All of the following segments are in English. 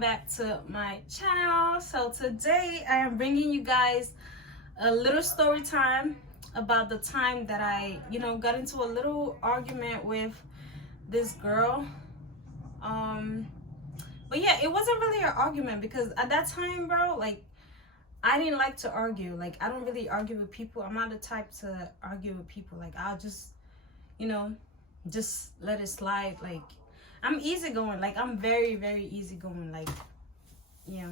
back to my channel. So today I am bringing you guys a little story time about the time that I got into a little argument with this girl. But yeah, it wasn't really an argument because at that time, bro, like I didn't like to argue. Like I don't really argue with people. I'm not the type to argue with people. Like I'll just just let it slide. Like I'm easygoing. Like I'm very, very easygoing. Like, yeah.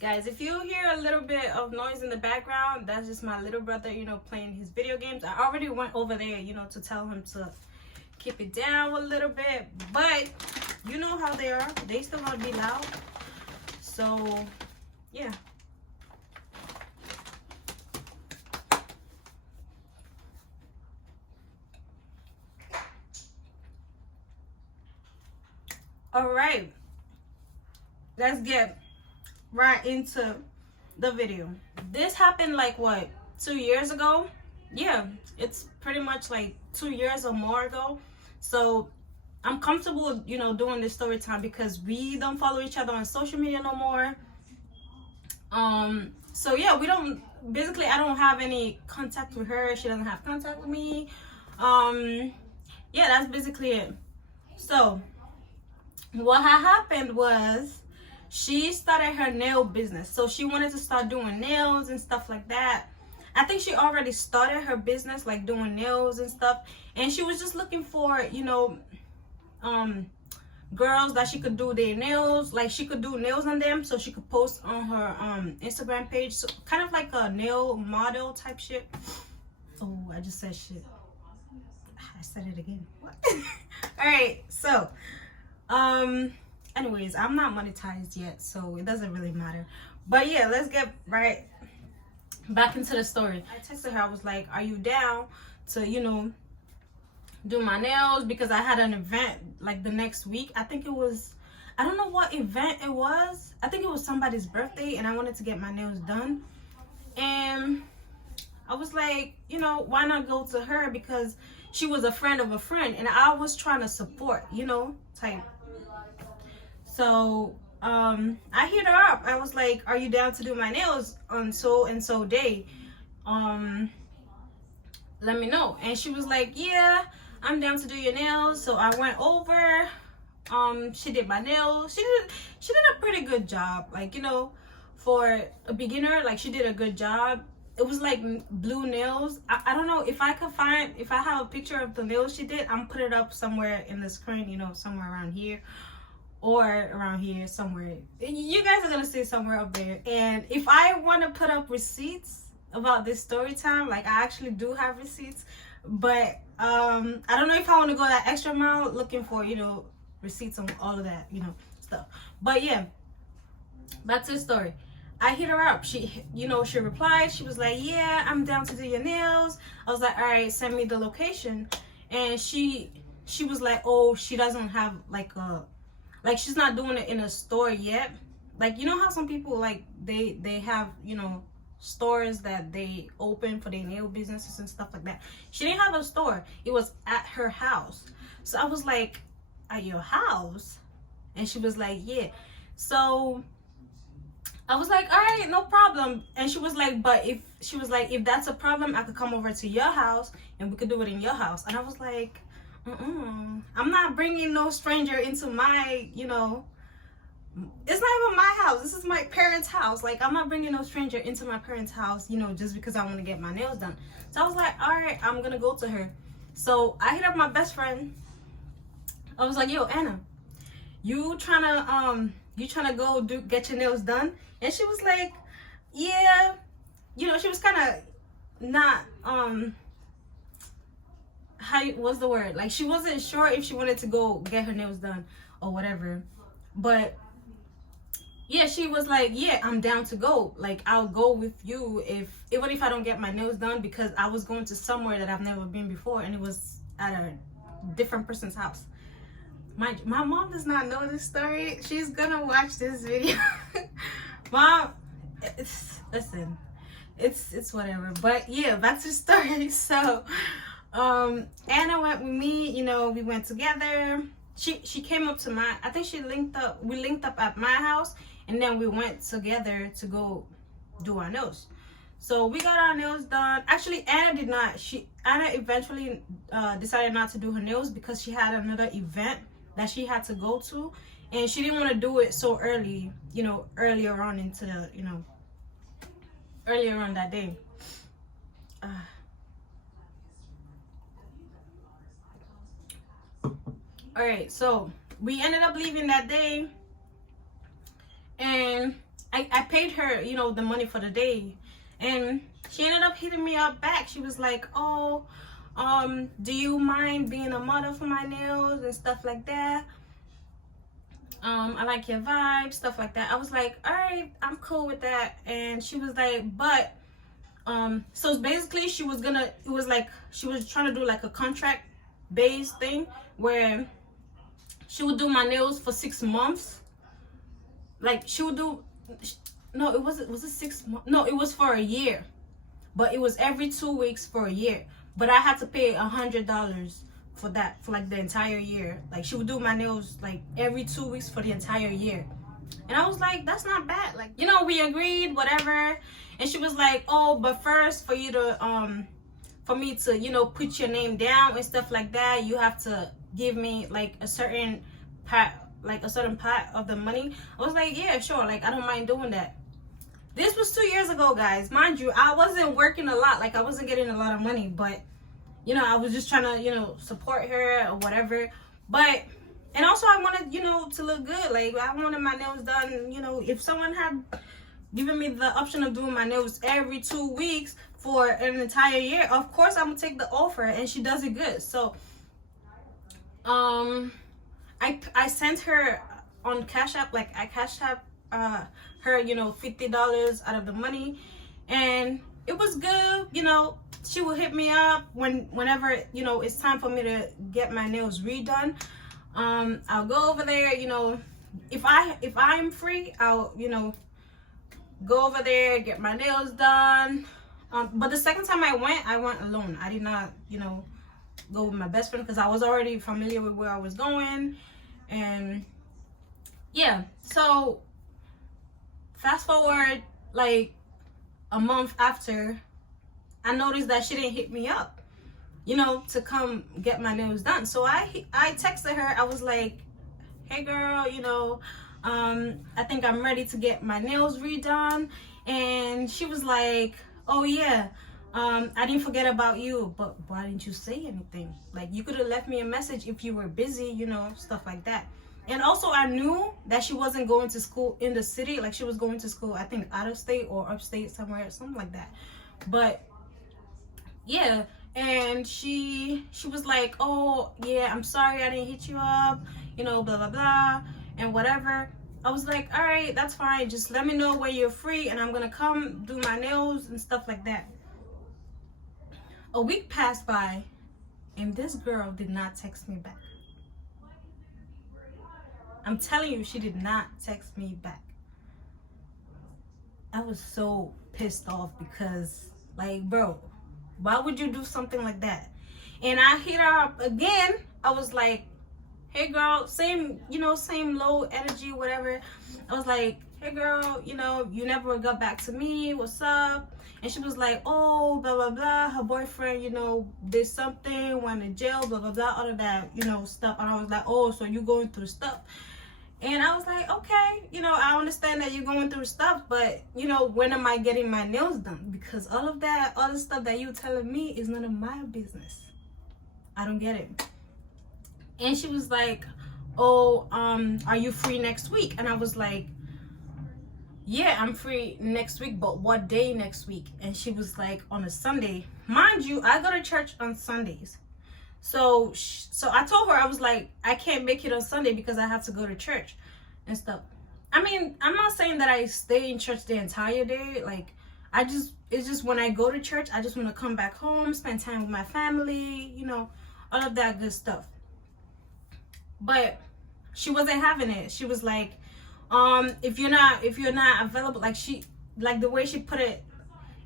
Guys, if you hear a little bit of noise in the background, that's just my little brother, playing his video games. I already went over there, to tell him to keep it down a little bit. But you know how they are. They still want to be loud. So, yeah. All right, let's get right into the video. This happened like what, 2 years ago? Yeah, it's pretty much like 2 years or more ago. So I'm comfortable, doing this story time because we don't follow each other on social media no more. So yeah, we don't, basically I don't have any contact with her. She doesn't have contact with me. Yeah, that's basically it. So what had happened was she started her nail business. So she wanted to start doing nails and stuff like that. I think she already started her business, like doing nails and stuff. And she was just looking for, girls that she could do their nails. Like she could do nails on them so she could post on her Instagram page. So kind of like a nail model type shit. Oh, I just said shit. I said it again. What? All right, so anyways, I'm not monetized yet, so it doesn't really matter. But yeah, let's get right back into the story. I texted her. I was like, are you down to do my nails? Because I had an event like the next week. I think it was, I don't know what event it was. I think it was somebody's birthday and I wanted to get my nails done. And I was like, why not go to her, because she was a friend of a friend and I was trying to support, type. So I hit her up. I was like, are you down to do my nails on so and so day? Let me know. And she was like, yeah, I'm down to do your nails. So I went over. She did my nails. She did a pretty good job. Like, for a beginner, like she did a good job. It was like blue nails. I don't know if I have a picture of the nails she did. I'm put it up somewhere in the screen, somewhere around here or around here somewhere. You guys are gonna see somewhere up there. And if I want to put up receipts about this story time, like I actually do have receipts, but I don't know if I want to go that extra mile looking for receipts on all of that stuff. But yeah, back to the story. I hit her up. She replied. She was like, yeah, I'm down to do your nails. I was like, all right, send me the location. And she was like, oh, she doesn't have like she's not doing it in a store yet. Like, how some people, like they have stores that they open for their nail businesses and stuff like that. She didn't have a store. It was at her house. So I was like, at your house? And she was like, yeah. So I was like, all right, no problem. And she was like, if that's a problem, I could come over to your house and we could do it in your house. And I was like, I'm not bringing no stranger into my, it's not even my house. This is my parents' house. Like, I'm not bringing no stranger into my parents' house, just because I want to get my nails done. So I was like, all right, I'm going to go to her. So I hit up my best friend. I was like, yo, Anna, you trying to go get your nails done? And she was like, yeah. She was kind of not, what's the word? Like, she wasn't sure if she wanted to go get her nails done or whatever. But yeah, she was like, yeah, I'm down to go. Like, I'll go with you even if I don't get my nails done, because I was going to somewhere that I've never been before and it was at a different person's house. My mom does not know this story. She's gonna watch this video. Mom, listen, it's whatever. But yeah, back to the story. So Anna went with me. We went together. she came up to my, I think we linked up at my house, and then we went together to go do our nails. So we got our nails done. Actually, Anna eventually decided not to do her nails because she had another event that she had to go to, and she didn't want to do it so early, you know, earlier on into the, you know, earlier on that day. All right, so we ended up leaving that day, and I paid her, you know, the money for the day, and she ended up hitting me up back. She was like, oh, do you mind being a model for my nails and stuff like that? I like your vibe, stuff like that. I was like, all right, I'm cool with that. And she was like, but so basically she was trying to do like a contract based thing where she would do my nails for 6 months. Like she would do, no, was it 6 months? No, it was for a year, but it was every 2 weeks for a year. But I had to pay $100 for that, for like the entire year. Like she would do my nails like every 2 weeks for the entire year. And I was like, that's not bad. Like, you know, we agreed, whatever. And she was like, oh, but first for you to for me to, you know, put your name down and stuff like that, you have to give me like a certain part of the money. I was like, yeah, sure, like I don't mind doing that. This was 2 years ago, guys. Mind you, I wasn't working a lot, like I wasn't getting a lot of money, but you know, I was just trying to, you know, support her or whatever. But and also I wanted, you know, to look good. Like I wanted my nails done, you know, if someone had given me the option of doing my nails every 2 weeks for an entire year, of course I'm gonna take the offer, and she does it good. So I sent her on Cash App, like I Cash App her, you know, $50 out of the money, and it was good. You know, she will hit me up whenever, you know, it's time for me to get my nails redone. I'll go over there, you know, if I'm free, I'll, you know, go over there, get my nails done. But the second time I went alone. I did not, you know, go with my best friend because I was already familiar with where I was going. And yeah, so fast forward like a month after, I noticed that she didn't hit me up, you know, to come get my nails done. So I texted her. I was like, hey girl, you know, I think I'm ready to get my nails redone. And she was like, oh yeah, I didn't forget about you, but why didn't you say anything? Like you could have left me a message if you were busy, you know, stuff like that. And also I knew that she wasn't going to school in the city. Like she was going to school, I think out of state or upstate somewhere, something like that. But yeah, and she was like, oh yeah, I'm sorry I didn't hit you up, you know, blah blah blah and whatever. I was like, all right, that's fine, just let me know when you're free and I'm gonna come do my nails and stuff like that. A week passed by and this girl did not text me back. I'm telling you, she did not text me back. I was so pissed off because, like, bro, why would you do something like that? And I hit her up again. I was like, hey girl, same, you know, same low energy, whatever. I was like, hey girl, you know, you never got back to me, what's up? And she was like, oh, blah blah blah, her boyfriend, you know, did something, went to jail, blah blah blah, all of that, you know, stuff. And I was like, oh, so you going through stuff? And I was like, okay, you know, I understand that you're going through stuff, but, you know, when am I getting my nails done? Because all of that, all the stuff that you're telling me is none of my business. I don't get it. And she was like, oh, are you free next week? And I was like, yeah, I'm free next week, but what day next week? And she was like, on a Sunday. Mind you, I go to church on Sundays. So I told her, I was like, I can't make it on Sunday because I have to go to church and stuff. I mean, I'm not saying that I stay in church the entire day. Like, it's just when I go to church, I just want to come back home, spend time with my family, you know, all of that good stuff. But she wasn't having it. She was like, if you're not available, like the way she put it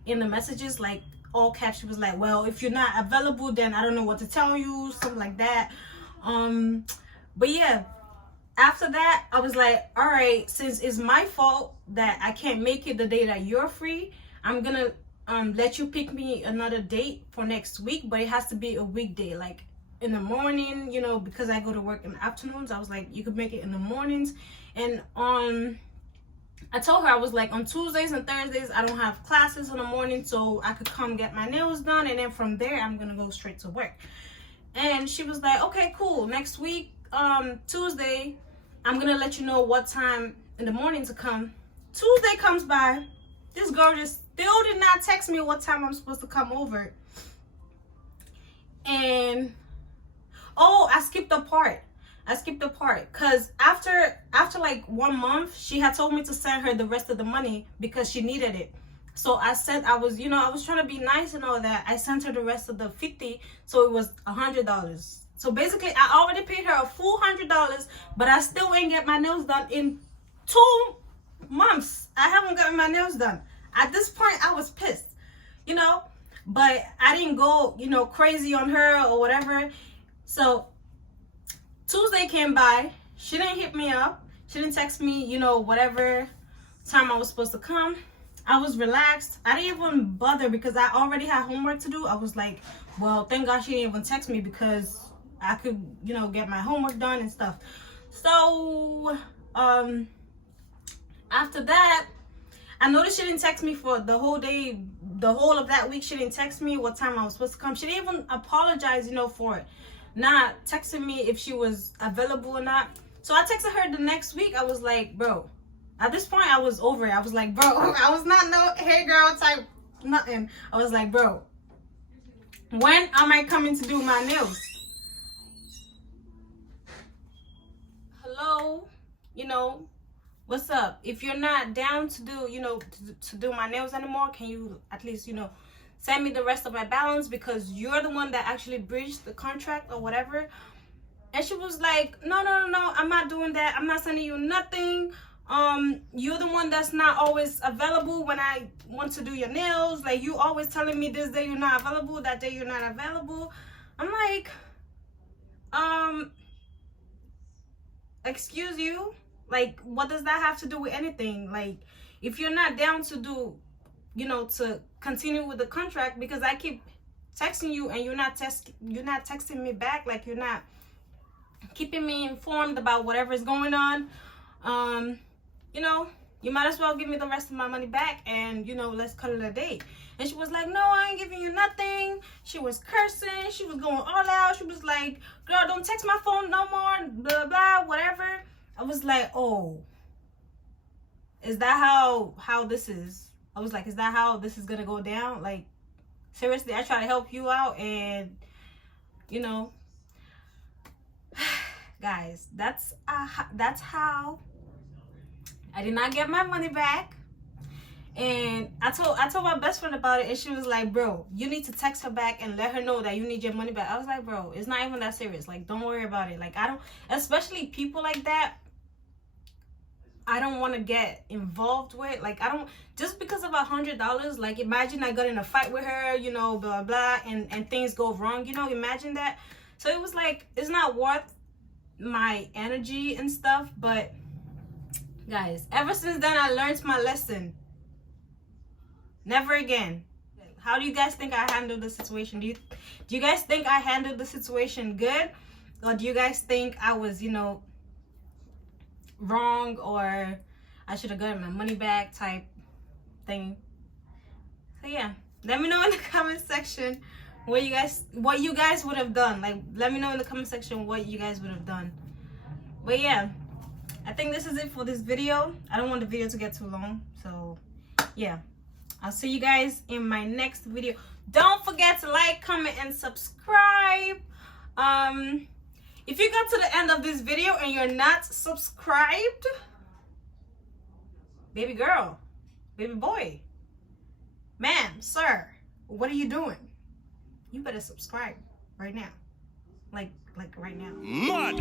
in the messages, like all caps, she was like, well, if you're not available, then I don't know what to tell you, something like that. But yeah, after that, I was like, all right, since it's my fault that I can't make it the day that you're free, I'm gonna let you pick me another date for next week, but it has to be a weekday, like in the morning, you know, because I go to work in the afternoons. I was like, you could make it in the mornings. And I told her, I was like, on Tuesdays and Thursdays I don't have classes in the morning, so I could come get my nails done, and then from there I'm gonna go straight to work. And she was like, okay, cool, next week Tuesday I'm gonna let you know what time in the morning to come. Tuesday comes by, this girl just still did not text me what time I'm supposed to come over. And oh, I skipped a part because after like 1 month, she had told me to send her the rest of the money because she needed it. So I was trying to be nice and all that. I sent her the rest of the 50, so it was $100. So basically I already paid her a full $100, but I still ain't get my nails done in 2 months. I haven't gotten my nails done. At this point I was pissed, you know, but I didn't go, you know, crazy on her or whatever. So Tuesday came by, she didn't hit me up, she didn't text me, you know, whatever time I was supposed to come. I was relaxed. I didn't even bother because I already had homework to do. I was like, well, thank God she didn't even text me because I could, you know, get my homework done and stuff. So after that, I noticed she didn't text me for the whole day, the whole of that week. She didn't text me what time I was supposed to come. She didn't even apologize, you know, for not texting me if she was available or not. So I texted her the next week. I was like, bro, at this point I was over it. I was like, bro, I was not no hey girl type nothing. I was like, bro, when am I coming to do my nails? Hello, you know, what's up? If you're not down to do, you know, to do my nails anymore, can you at least, you know, send me the rest of my balance, because you're the one that actually breached the contract or whatever. And she was like, no, I'm not doing that. I'm not sending you nothing. You're the one that's not always available when I want to do your nails. Like, you always telling me this day you're not available, that day you're not available. I'm like, excuse you? Like, what does that have to do with anything? Like, if you're not down to do, you know, to continue with the contract, because I keep texting you and you're not texting me back, like you're not keeping me informed about whatever's going on, you know, you might as well give me the rest of my money back and, you know, let's cut it a day. And she was like, no, I ain't giving you nothing. She was cursing, she was going all out. She was like, girl, don't text my phone no more, blah blah, whatever. I was like, oh, is that how this is? I was like, is that how this is gonna go down? Like, seriously, I try to help you out, and, you know, guys, that's how I did not get my money back. And I told my best friend about it, and she was like, bro, you need to text her back and let her know that you need your money back. I was like, bro, it's not even that serious. Like, don't worry about it. Like, I don't, especially people like that, I don't want to get involved with. Like, I don't, just because of $100, like, imagine I got in a fight with her, you know, blah blah, and things go wrong, you know, imagine that. So it was like, it's not worth my energy and stuff. But guys, ever since then I learned my lesson. Never again. How do you guys think I handled the situation? Do you guys think I handled the situation good, or do you guys think I was, you know, wrong, or I should have gotten my money back type thing? So yeah, let me know in the comment section what you guys would have done. Like, let me know in the comment section what you guys would have done. But yeah, I think this is it for this video. I don't want the video to get too long, so yeah, I'll see you guys in my next video. Don't forget to like, comment, and subscribe. If you got to the end of this video and you're not subscribed, baby girl, baby boy, ma'am, sir, what are you doing? You better subscribe right now. Like right now. Mud.